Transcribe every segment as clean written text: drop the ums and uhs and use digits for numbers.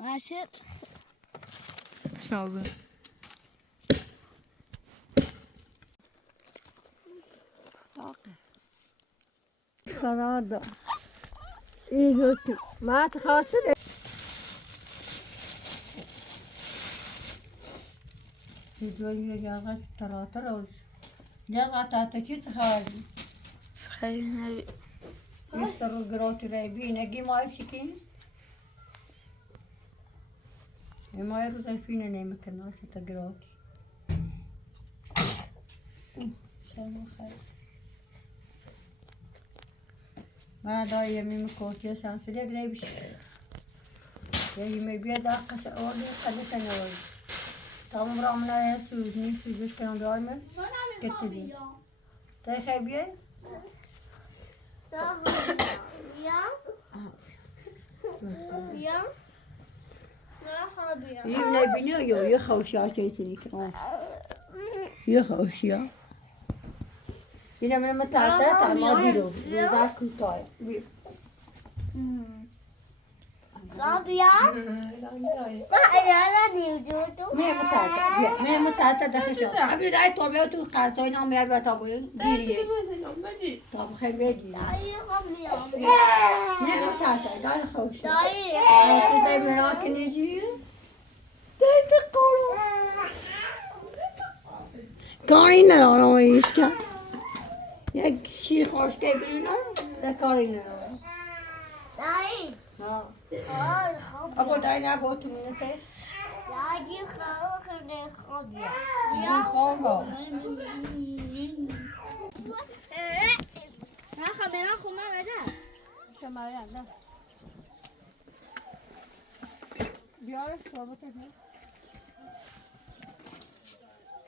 عاشق شازه خلاص ايه ما تخاطر جوي جاغس تراتروش جاغا تاتشي تخاجي سخينا يسرو قروتي رايبين اجي ما يشكين ما يرزق فينا نيمك الناس تقروتي شلون خير ما داي يمي مكوتي شانس لي قريبش يمي بيد اقص اولي خليتني اولي تمام رامنا سوزني سوزت كانوا دارمه كتدي تاي خيبيه يا يبني بنيو يو يخوشيا تيسني كمان يخوشيا هنا من متعتا تاع ما ديرو ذاك طاي رابيا ما عيالي وجودو ما متعتا دخل شو ابي داي طول تو قاصوي نعم يا بتاقول ديري طب خير بيدي ما متعتا داي خوش داي مراك نجي داي تقولوا كارين لا ايش كان یک شیر خوشگی بینم دکاری نرو. دایی. ها. اگه دایی نبود تو می‌نته. دایی خیلی خوبه. یا خوبه. نه خمیرا خوبه بده. شماره نه. بیارش صحبت کنیم.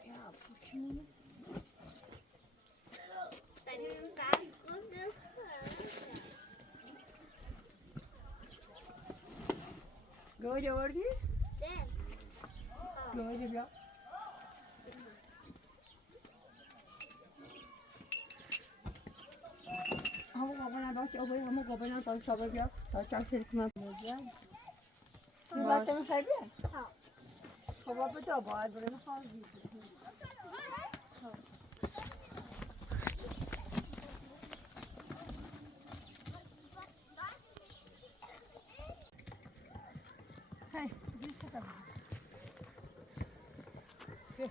یا پوچی. گوجه وردی؟ نه. گوجه بیا. همون قابل نداشت آبی همون قابل نداشت آبی بیا. تا چند سری کم بیا. این وقت میخوای بیا؟ ها. خب آب تو باید بریم خواهی. Hey, this is a good. Hey.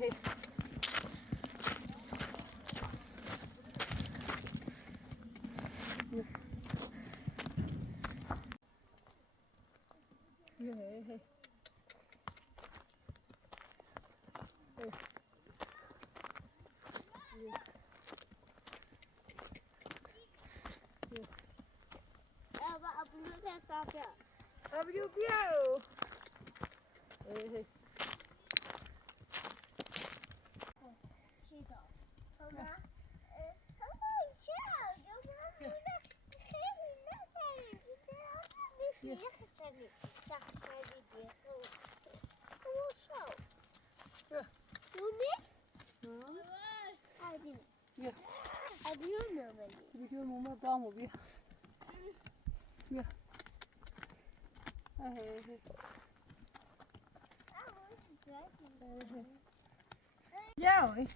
Hey. Aba abunu tata. Abriu o piau. Hey. Chito. Mama. Video mama damo via. Via. Ja, hoor.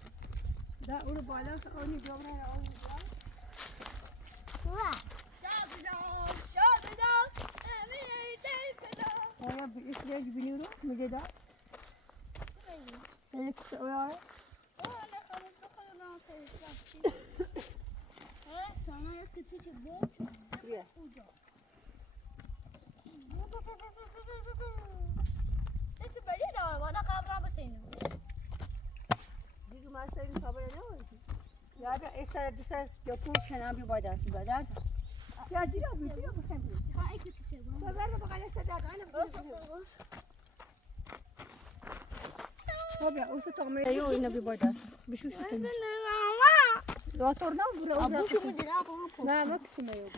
Daar hoe de ballen ook niet door naar de أنا بإسراج بنيرو مجدا. أنا كنت أقول أنا خلاص خلنا نتكلم. تمام كنت تبغى. يا. أنت بعيد وأنا كاميرا بتيني. دیگه ما سری خبر نمی‌دی. یاد ایستاد دیساس دکتر کنار بی باید است بدار. یا دیرا بخیر. هاي كنت تبغى. ببر بقاله صدق أنا. بس. خب یا اوست تعمیر ایو اینا بی باید است بشو شو کنی دواتور نه برو ابو شو میدی ابو نه ما کسی میاد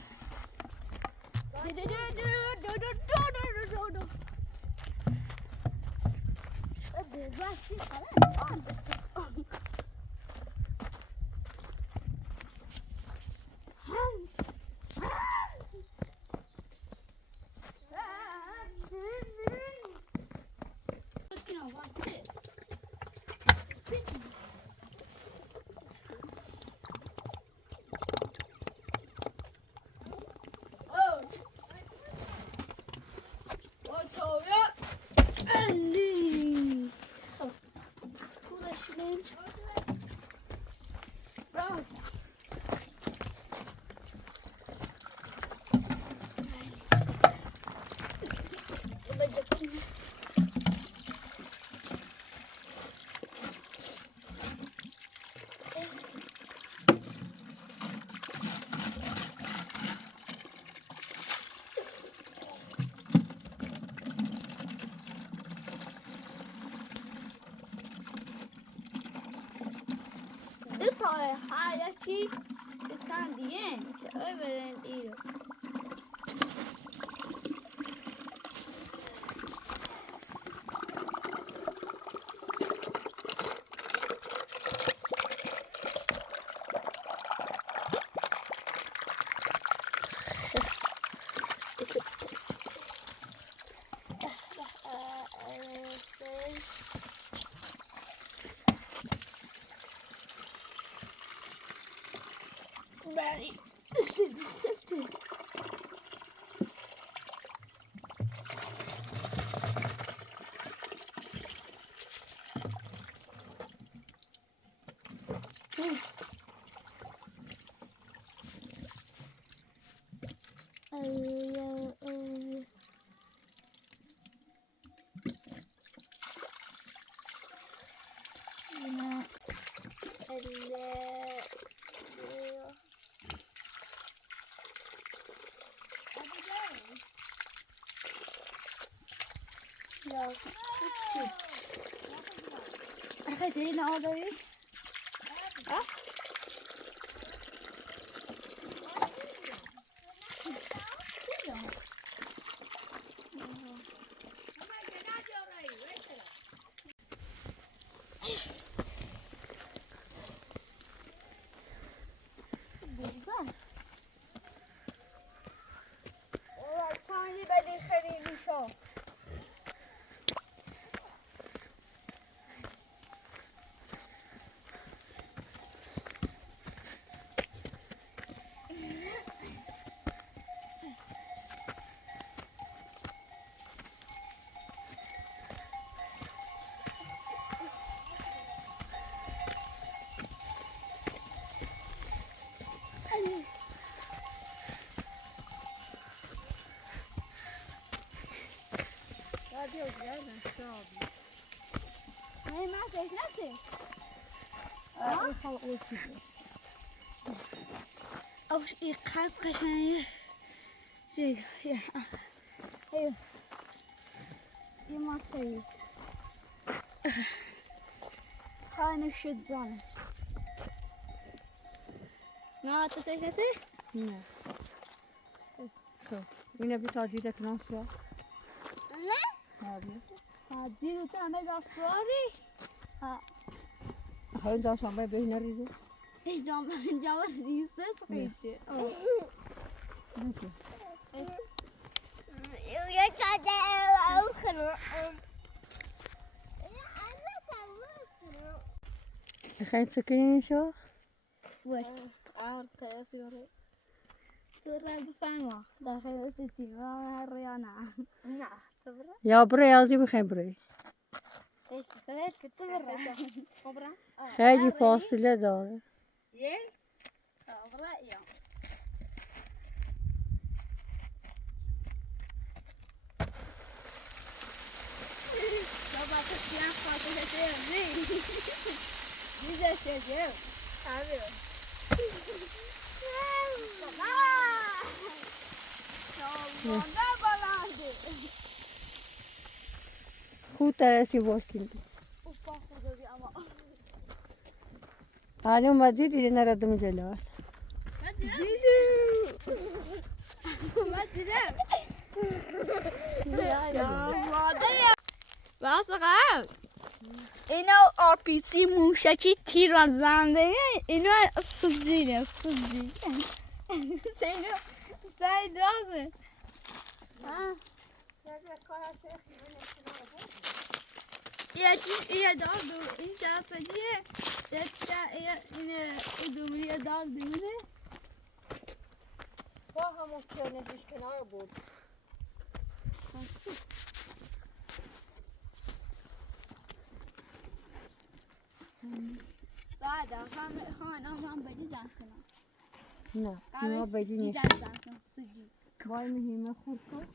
بس حالتي كان ديان أبدا إيده Ready? This is deceptive. Ja, goed. Ga je het heen al daar? Ja? Tiny belly خیلی شو. Nee, maak eens lekker. Als ik ga pressen. Zie je. Hier. Je mag zeggen. Ga je een shit zon. Nou, dat is het, hè? نه خب اینا بی تاجیده کنان سوا نه. آبی تاجیل تو همه دستواری. ها اینجا شنبه به نریزه اینجا ریسته سخیده. بیتی یه چاده او خنم. خیلی سکنی شو باش. آره سیاره. تو را بفهمم. داخل سیتی و ریانا. نه. یا برای ازی بخیر برای خیلی فاصله داره خوب ترسی باش کلی حالا اومدی دیگه نردم جلو. دیدم. من دیدم. واسه اینا آرپیسی موشکی تیران زنده اینا سوزیره سوزی اینا زنی درازه یه دار دو این طرف دیگه این دومریه دار دومره با همون کنارش کنار بود. بعد خانه هم بدی زن کنم نه ما بدی نیست. سوزی وای مهمه خورد کن.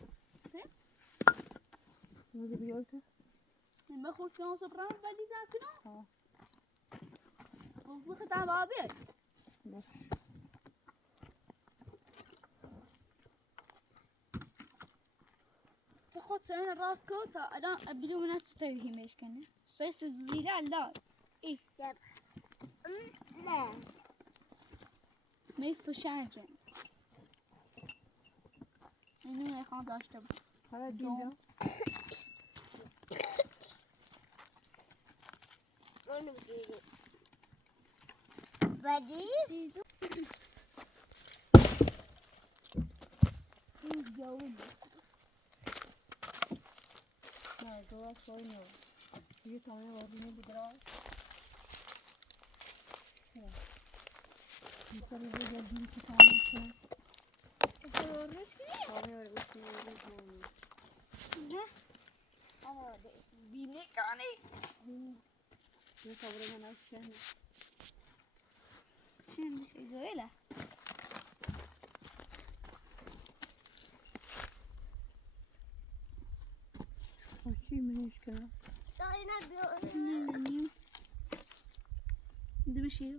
مگه بیار تو؟ من خود کنم سپرام بدی زن کنم بغضو خطا بابی باش. تو خود سرین راست کن تا الان بدون من تستویهیمش کنه سرس زیره لا ای نه میفشن جون اینو میخوام داشته باشه حالا دیدم. اونو بگیری بدی؟ این جوون نه دو سوی نو. یه تامه وارونه بیدرای. می‌کنه دیگه دیگه که تامه کنه. تورش کنی؟ تامه وارونه بیدرای. نه اما بینه کنی یه تابه من از چند. شن میشه گویله چی منش کنم؟ داینا بیار نه نیم دمشیو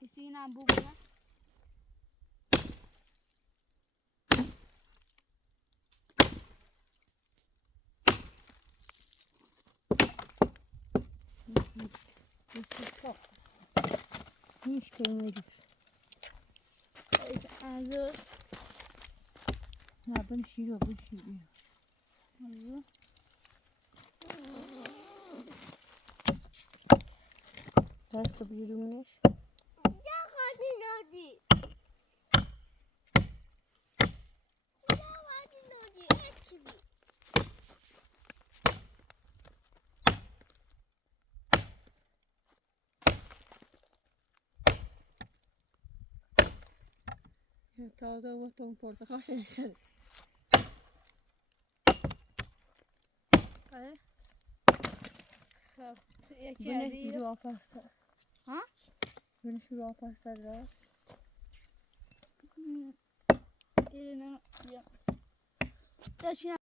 Piscina bugla. Hiç görmedik. Azur. Ne ben şiir bu şiir. Azur. Ders de bir ürünüş. یا خانی نادی یا خانی نادی ایچی بی Taze ovaton portakal yeşil. آره خب یکی Güneş دیگه şuru apasta. ها Güneş şuru apasta da. اینو یا داشتم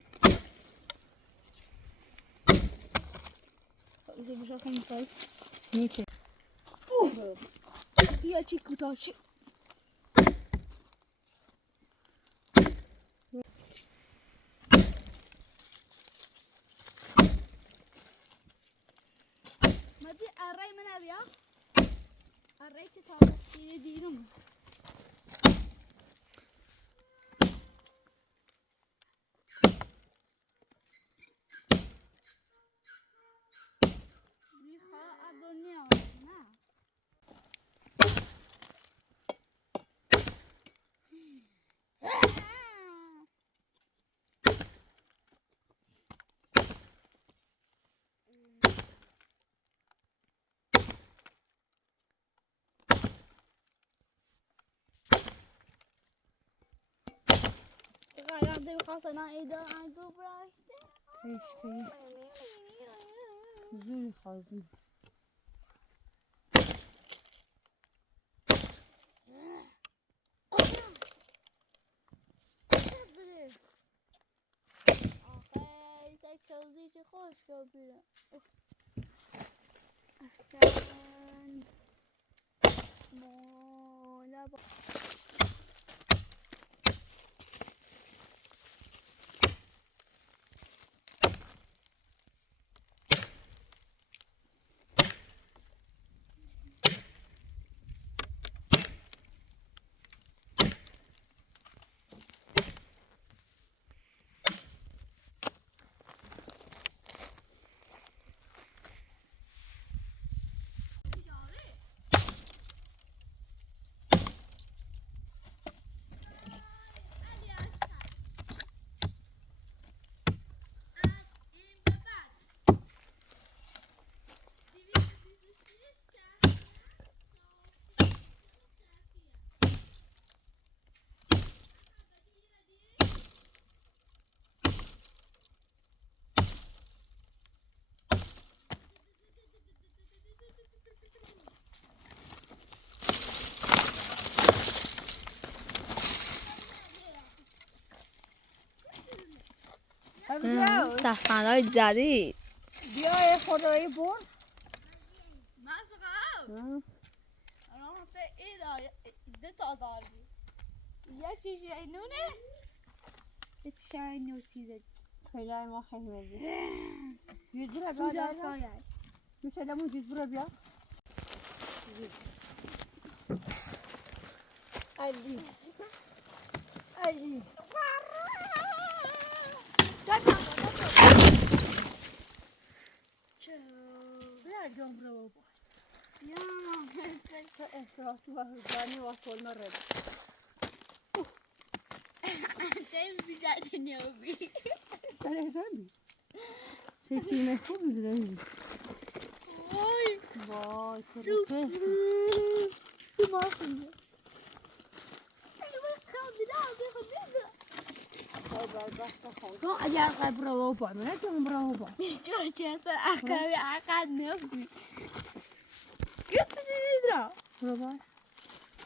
خب بشه کنیم پای Niçin? یا چی کوتاچی مدی ارای من بیا ارای چه تاوشی دیرم میخوا ابونیا نه Galiba de khasana ida ando bıraktı. Teşekkür. Zul hazır. آخه سکوزی چه خوش کبیره تخنهای جدید بیا یه خدایی بر. من فقط الان دو تا داری. یه چیزی اینونه یه چیزی اینو چیزه خیلی ما خیلی میدید. جیز برو بیا کجا دارم. سایه میشه دمون جیز برو بیا. علی. علی. بیا جام برو با. یا افراط و هرگانی و کل مرد. تیم بیشتر نیابی سر بندی. چه تیم خوب زدی. وای وای سوپ سوپ. تو ما خونده کن اگر قبر رو با من تو برو با. چون چه سر عقد نیستی گفت چی دیدم برو با.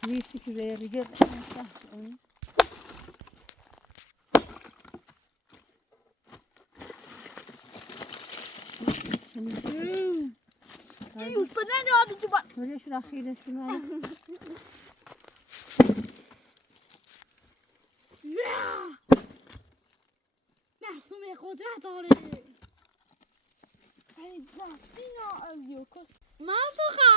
نیستی که ریگه. Już podanie od dziuba. Możesz na chwilę trzymać. نه سومه قدرت داره ای زفینا از یوکس منطقه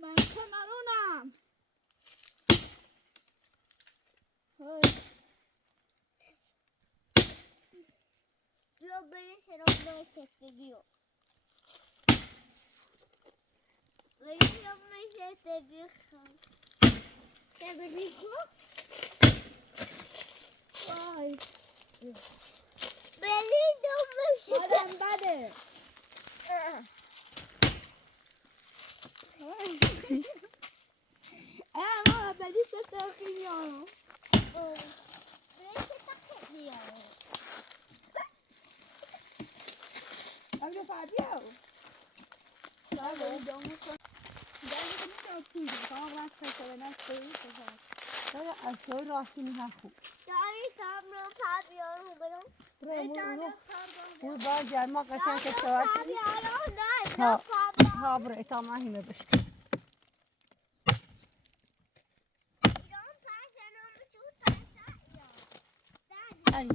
من کمرونم آدم بده اما بلی سه خیلی آنو اگه فردیو داره دومو کن داره میشه چیزی کام راست کنه نه چیزی Sonra aşağı rastını haku. Bu bazı gelmek aşağı kesevar. Ha buraya tamam hime beş. Ay.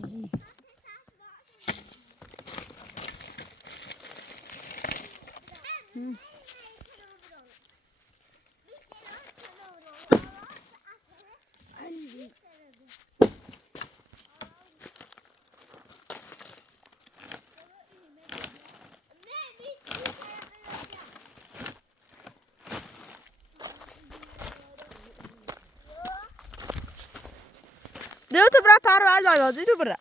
تو برا پرور دادا زیدو برا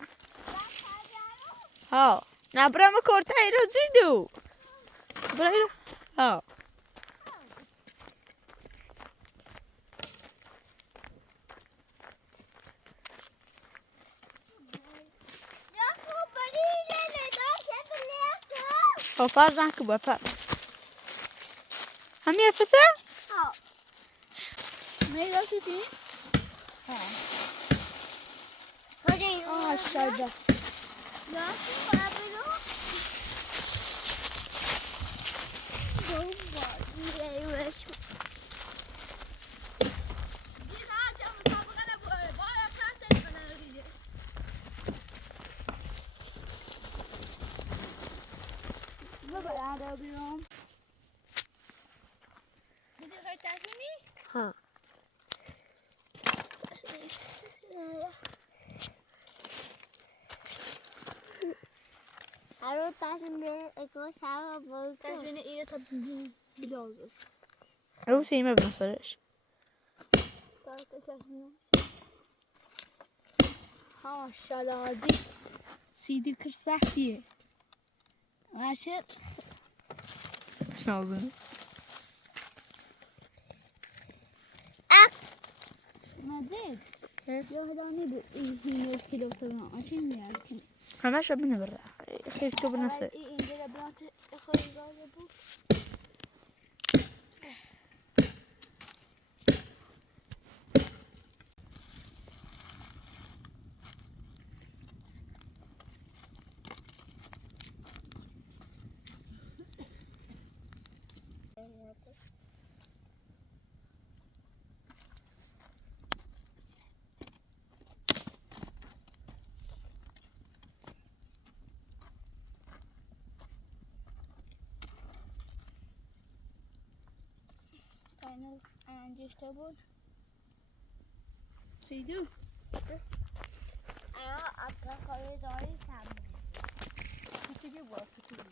ها نه برا ما کرتا ایرو زیدو برا ایرو ها خب فرض نکن با پر همین افته؟ Meyve sütünü. Hadi. Aşağıda. Nasıl yapıyor? Bomba. Yiyeymiş. Bir ağaca musabakana böyle. Baya karteli bana öyle. Baba ben alıyorum. Bir de karteli mi? Ha. Aro tasme eko sawa bolto. Tasmini iyi tabii bile olacak. رو سیمه بنصرش Ha maşallah hadi. CD 40 diye. Gerçek. شنازه Ne değil? Yok daha ne bu? İyi kilo falan açayım ya. همه شب بینه بره خیلی تو بنصر İyi ince de bırak. Koyacağız bu. Final and just about. CD. Aro apa koridori samme. Kutucu bu kutucu.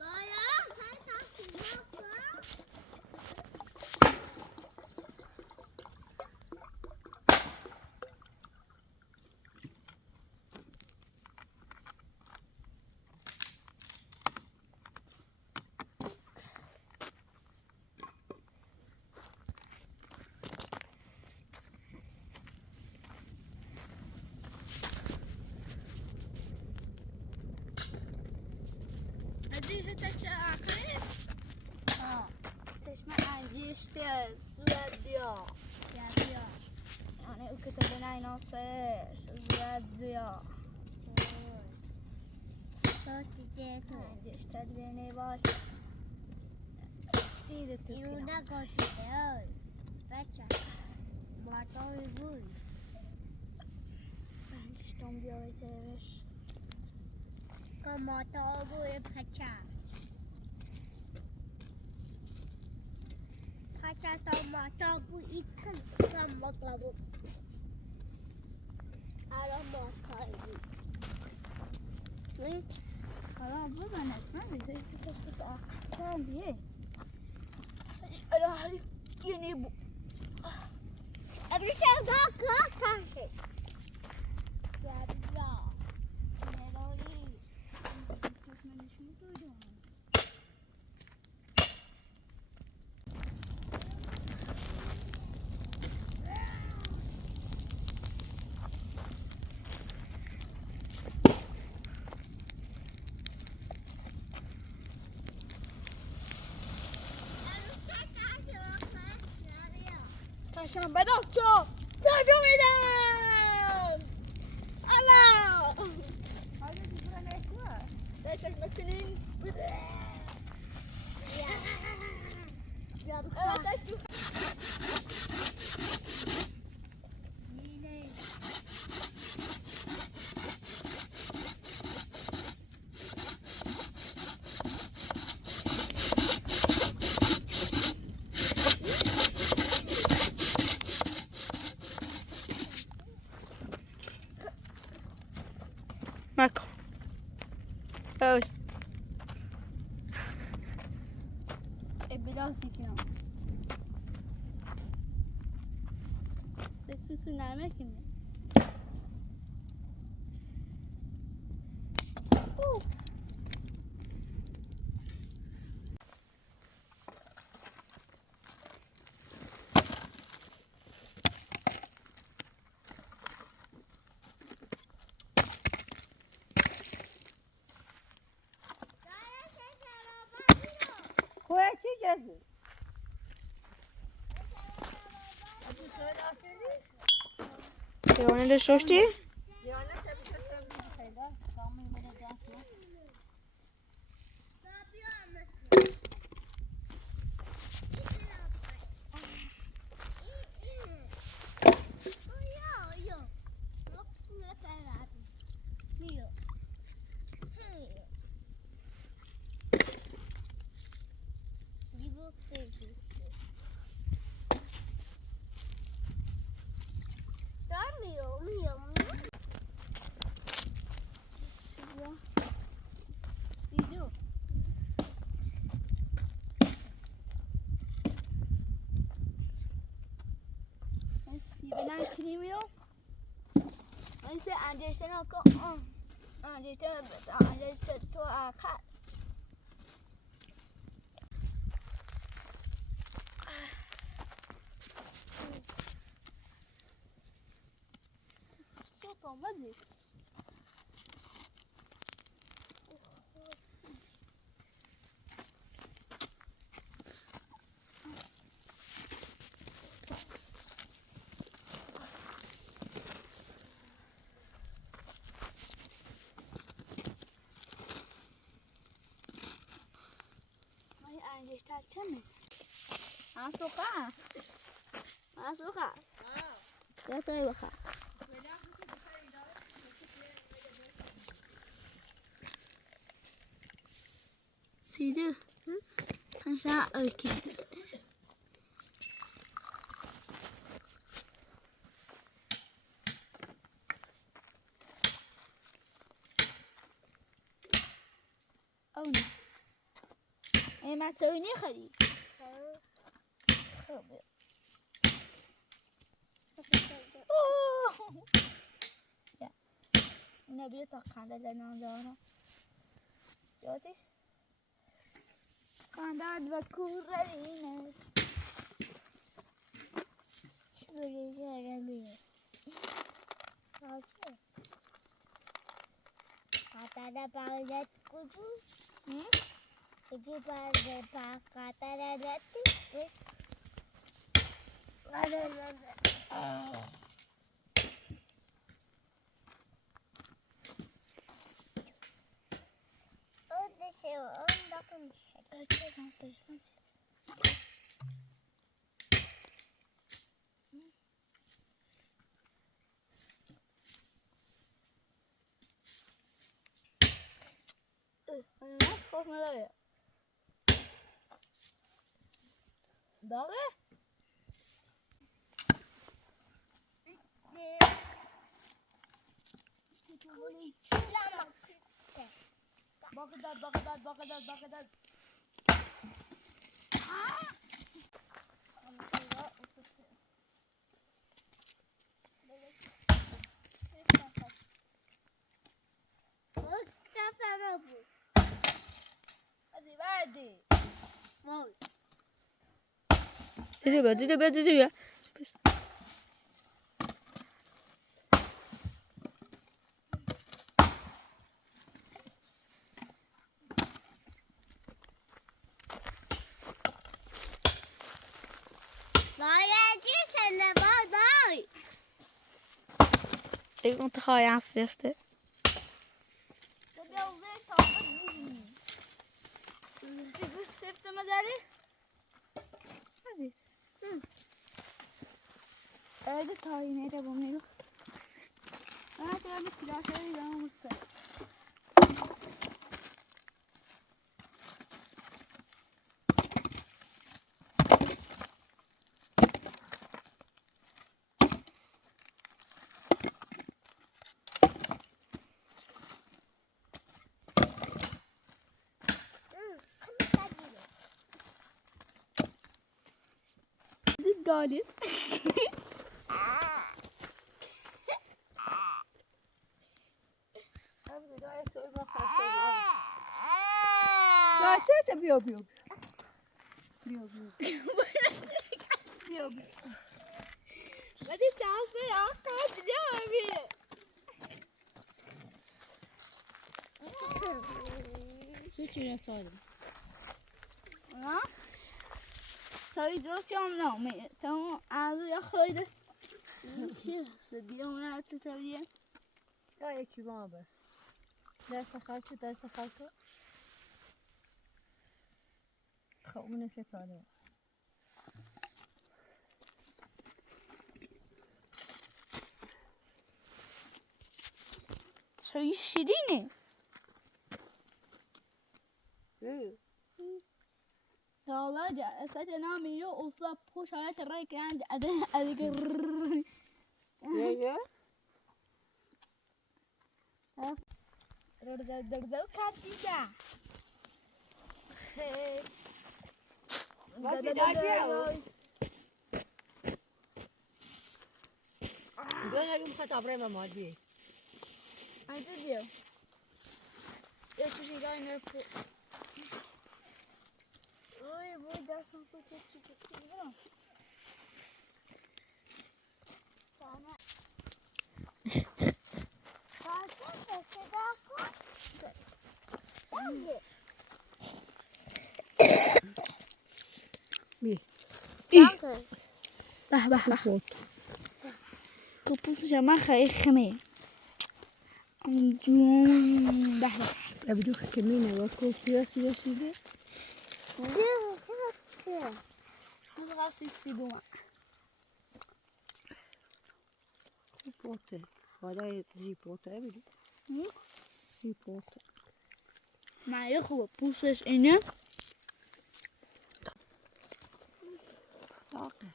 Baya sen taksın yapma. Hadi taşı akıyı. Ha. Teşme anjişte züaddiyor. Züaddiyor. Yani o kitabın aynı züaddiyor. Çok güzel. Anjişte dene var. Sidi tutuyor. Yuna koşuyor. Beça. Motor bu. Anjişten bir ay sever. Motor bu paça. Paça sama motor bu ikan. Kan bakla bu. Ara motor bu. Ne? Karan bu da ne? Ben de taşı akıtan diye. Hadi yeni bu. Abi sen daha kalk. Ya bra. Melodi. Teşmenin işini duydum. Taşan bedaz çok. تو میدم. الله. حالا دیگه نشوا. داشتش بکنین. Ya داشت تو. yine. Marco. Oh, biraz yıkayalım. Sütü nerede ki? خواه چی جزی؟ دیوانه داشت رشتی؟ Ben kilimiyorum. Neyse anca aku anca tu akar. Su olmadı. Taceme. Masuk kah? Masuk kah? Ya saya bakal. Sini. Saya okey. Oh no. من سوینی خرید. اینا بیا تا خنده لنان دارم. جاتش خندد و کورینه. چی بگیشی اگر بیه Kata palet kudu. Kudu kata palet. Oh, this is unlocking. خوف نداره. داغه؟ باقی داد. Hadi verdi. دیدی بیا. Dai, sen de var dai. Ik moet er gewoon aanstichten. Jag blir aldrig tappad. Sigur syfte med det. Precis. Det tar ju ner det på mig då. Jag tror jag blir klar så jag vill måste. Det är galet. Gerçekten biyog. Men det är alls för jag kan inte göra det. Ja. Zou je Drosjan nou mee? Dan aan je gooide. Ze bieden uit het alweer. Ja, یکی با بس. دست خاکه. خب اون ستاره. Zou je Sirine? والله أسأت أنا ميلو وصاب خوش على شرايك عند أديك ليه؟ دردو كاتيجا بين اليوم خد عبري ما بيه. أنت ديو. يا تجي جاي نرفو. Oi, vou dar só um soquetinho aqui, não? Tá, né? به كوبوس جماعة إخمي جون به أبدو كمينة وكوب سياسي ده. Nu ga ik zien doen. Pote. Wat hij ziepote hebben. Ziepote. Maar heel goed poesjes in je. Oké.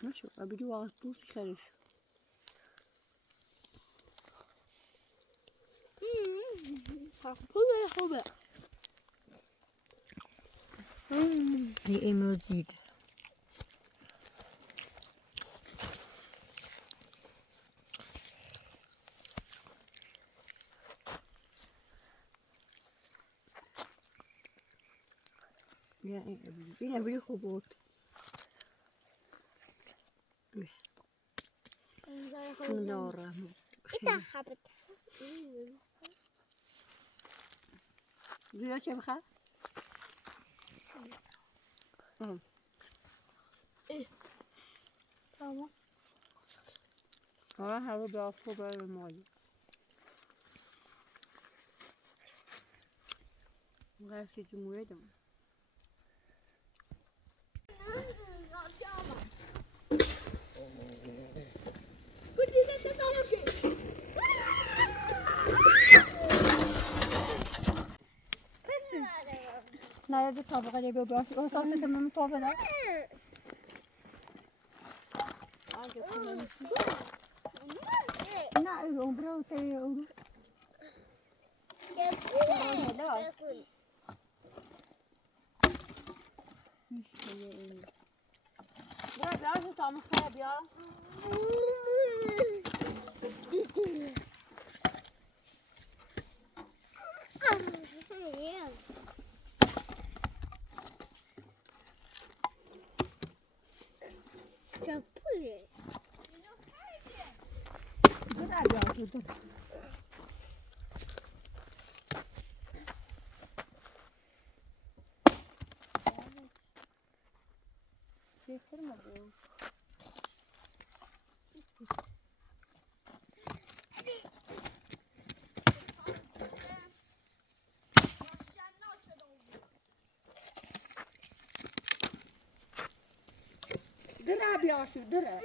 Nou zo, heb je al een poesje gerust? خوبه. Die emotie. Ja, این hebben خوب بود. Doe je hem gaan? Tamam. Ja, hebben we wel voorbij de mooi. Waar zit je moe dan? Nej, det tar bara det går bra. Och så sätter man på för det. Nej, det är bra att det är. Ja, daar zit allemaal gehad, ja. بیا شو دره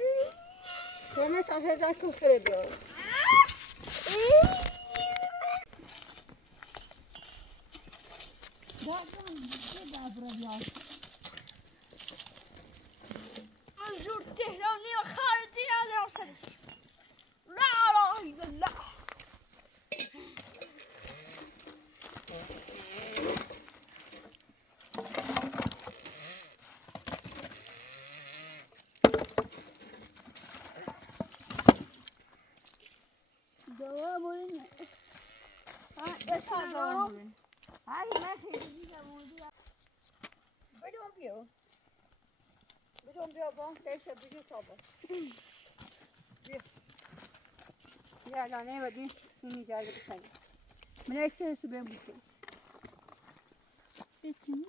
همه ساعت از کفر بیا من جور تهرانی و خارجی ندارم سرش. لا اله الا الله. دوا مولین. های مخی بدون بیا بام تیشه بجو تابه بیا لانه و دین اینی جایده بسنی من ایک سه سو بیم بودیم بچین.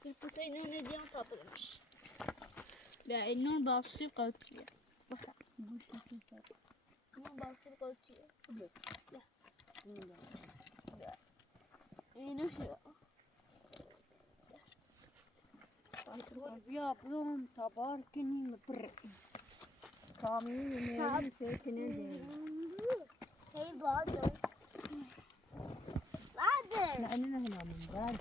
پس اینو ندیام تا بدمش. بیا اینون باسی قطعیه. بخواه. اینون باسی قطعیه. اینو شو. بیا بروم تا بار کنیم بر کامی میری سکنه دیم هی بازو بعد نه اینو نه من بعد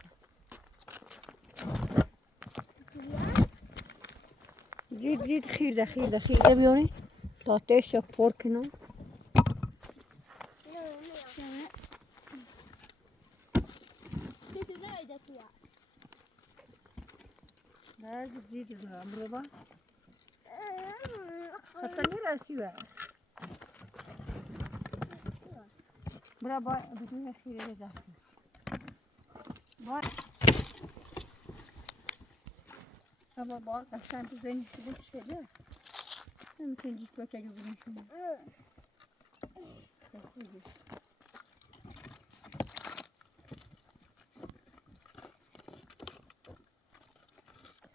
زید خیر ده بیانی تا تیش پر کنم چیزی نایده توی. بعد زید ده امرو با خطانی رسی با برا با بدون خیره ده با اما با قشنگ تو زنی شده نمیتونی جیش با تجو بدون شما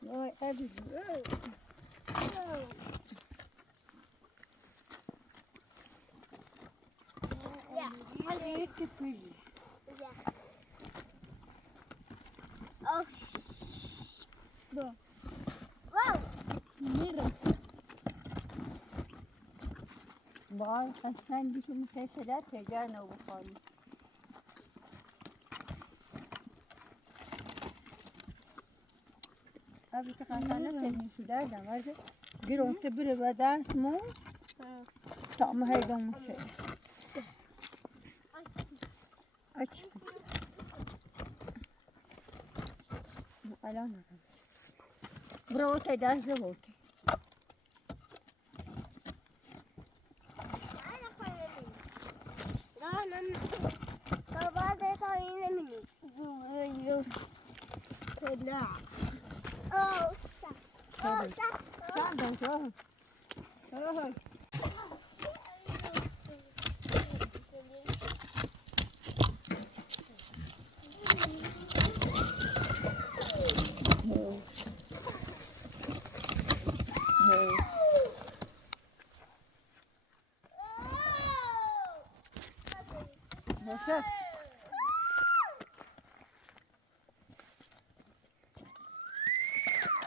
وای عزیزی هذه كفيلي Oh. Bom. Wow. Miras. باي قشنگ دیگه مسلسلات تجارنا وبخاري أبي تقاطعنا تاني سودان ده جيرون كبر بدان اسمه طعم هيدا مشي أشكو الان برو تداز بوتي لا.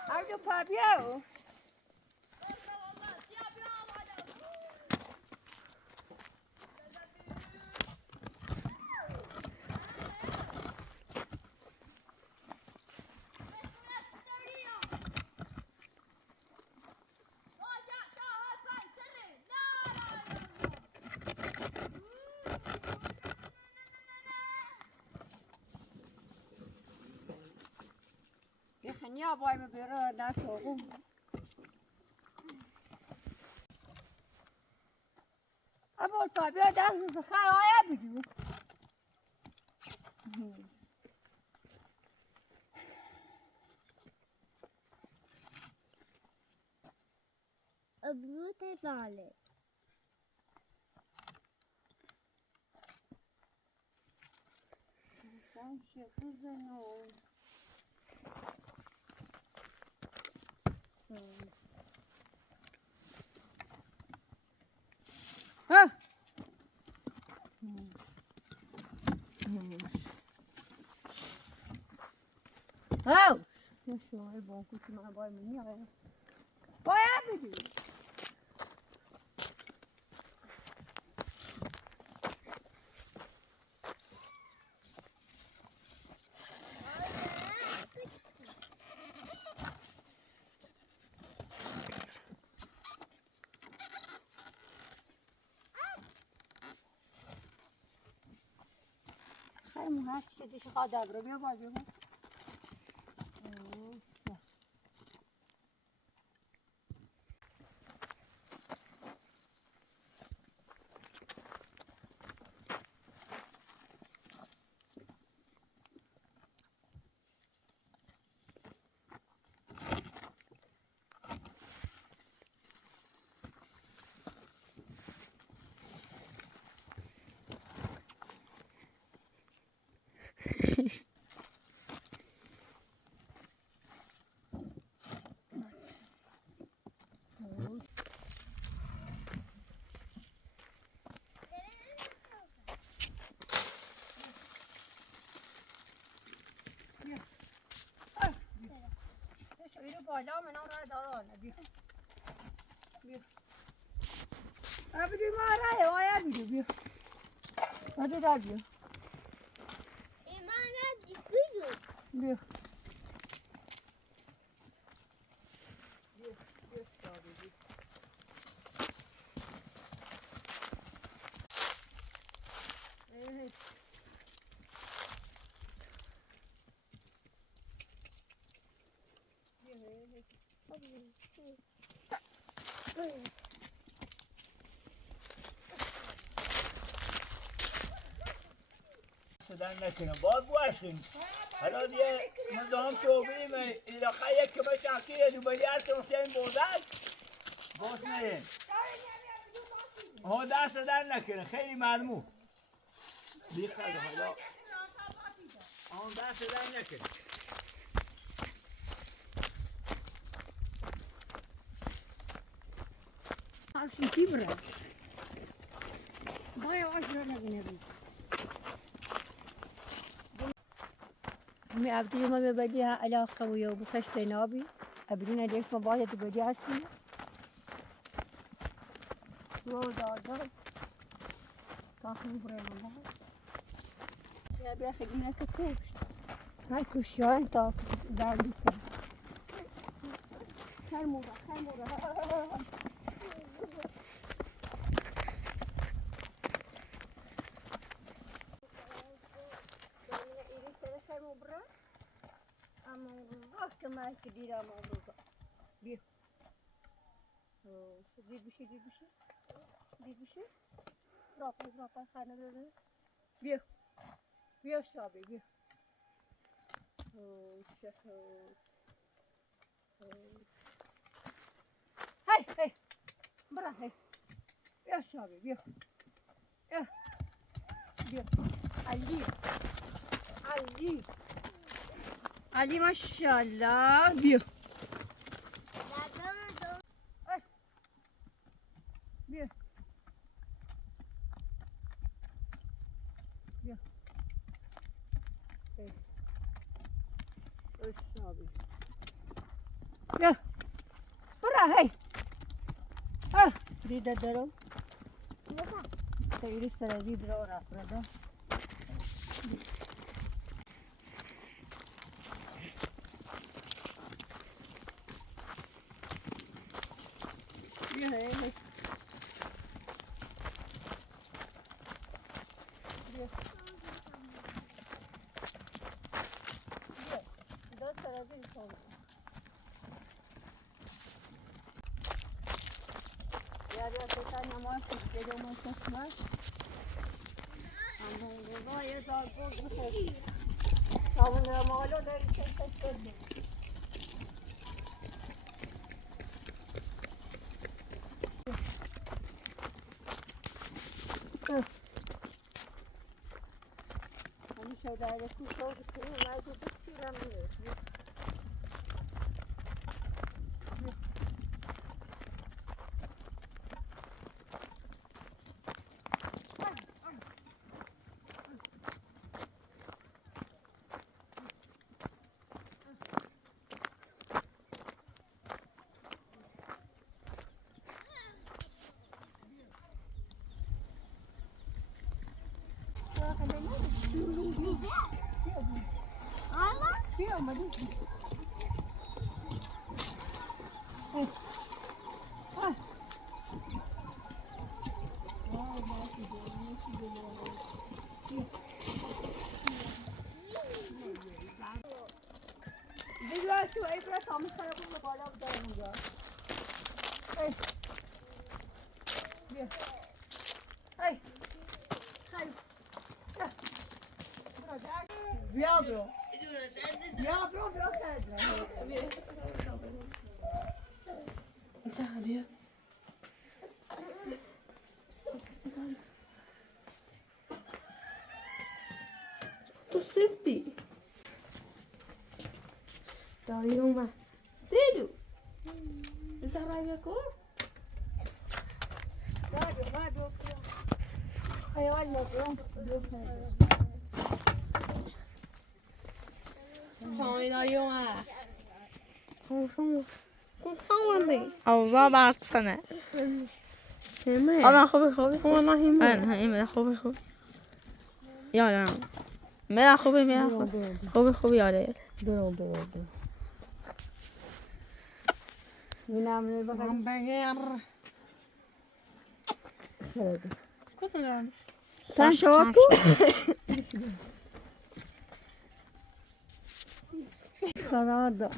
How'd you pop you? يا باي مبيرا دا شوقو ابو الطابية دا سخار يا بيجو ابو تبالي كان شيء زنون ها هاو شوهر بانکو که من باید منی باید بدی خیلی مهد شدیش خواهد دبرو بیا باید بیا اینو بالا من اون را دارم بیا بیا ابدی ما را هوایا بیدو بیا بده دار بیا ایمانا دیگه بیا صدن نکنه باز باشین حالا دیگه مردم شعبیم علاقه یک که باید تحقیه دوباری هر تنسیم بودن باز نیم دست صدن نکنه خیلی مرموم بیخواهد حالا دست صدن نکنه شوخی بره باید آش را نگنه بید می ابدی ما ببدی ها علاقه و یا بخشت نابی ابدی ندیش ما باید ببدی هستی سو دار کافی بره ما یا بیا خیلی نکه کشت های کشیان تا در بیسه خیر مورا که من که دیرم آموزا بیا دید بشی راپا خانه بده بیا شابی بیا هی برا هی بیا شابی بیا علی ماشاءالله بیا بیا شابی بیا برا هی دیده درو خیلی سرزی درو رفت هی بیا ستا نماز دیگه ما سماش همون روزا یه دار بود بخوری همون رمالو داری ستا شد همیشه داره کوتاه کنی لازم بستی رمیه بگذار تو ای برای تاموز کنه بود بالا بدارم اونجا. ای بیا ای خیلی بیا برو بیا برو بیا بیا تو سفتی داری اومد زیدو انت رای بکن داری اومد کن سامندی اوضاع برسنه همه خوبی همه خوبی یادم میرا خوبی یاده برو اینم نه بگم بگر کدوم تن شو کو خلاص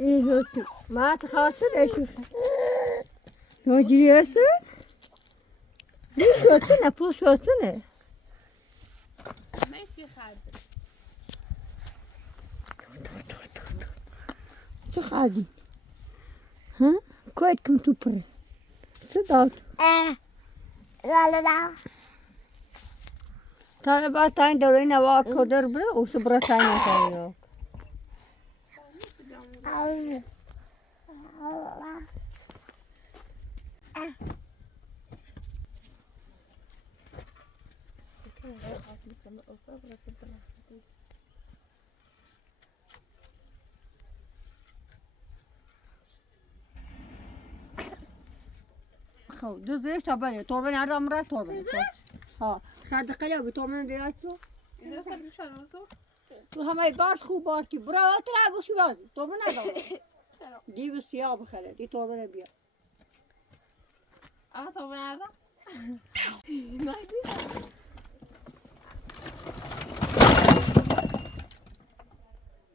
این تو ما تخاطر ايش نوجي ياسر ليش وقتنا بوش وقتنا ما يصير خالد شو خادي ها كويتكم تبري صدق لا طالبات تاين دورين واك قدر برا وصبرا تاين تايو خو دوزش تبعي توربن هذا مرة توربن ها خد قليل توربن دياتو تو همه بارت خوب بارتی برا ترا گوشی بازی توربن نداره دیو سیاه بخره دی توربن بیا اما تو بنده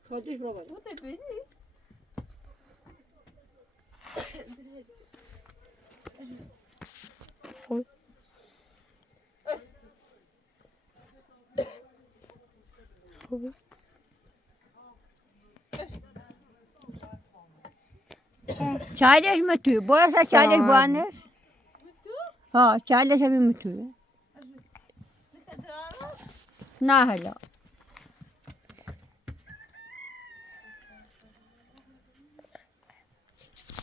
خودش برو باید تو ببینی چایش متوی باید چایش بوانش ها چایش هم متوی نه هلا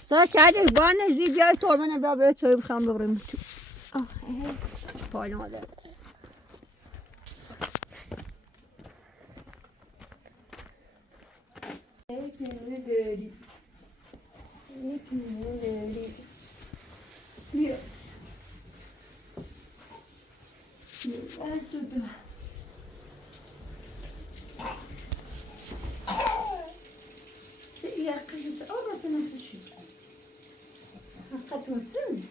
تا چایش بوانش زی بیای توربن بیا بیای چای بخوام ببرم متوی پای مادر Bia. يا قلت أوضة تنفسي قد وصلني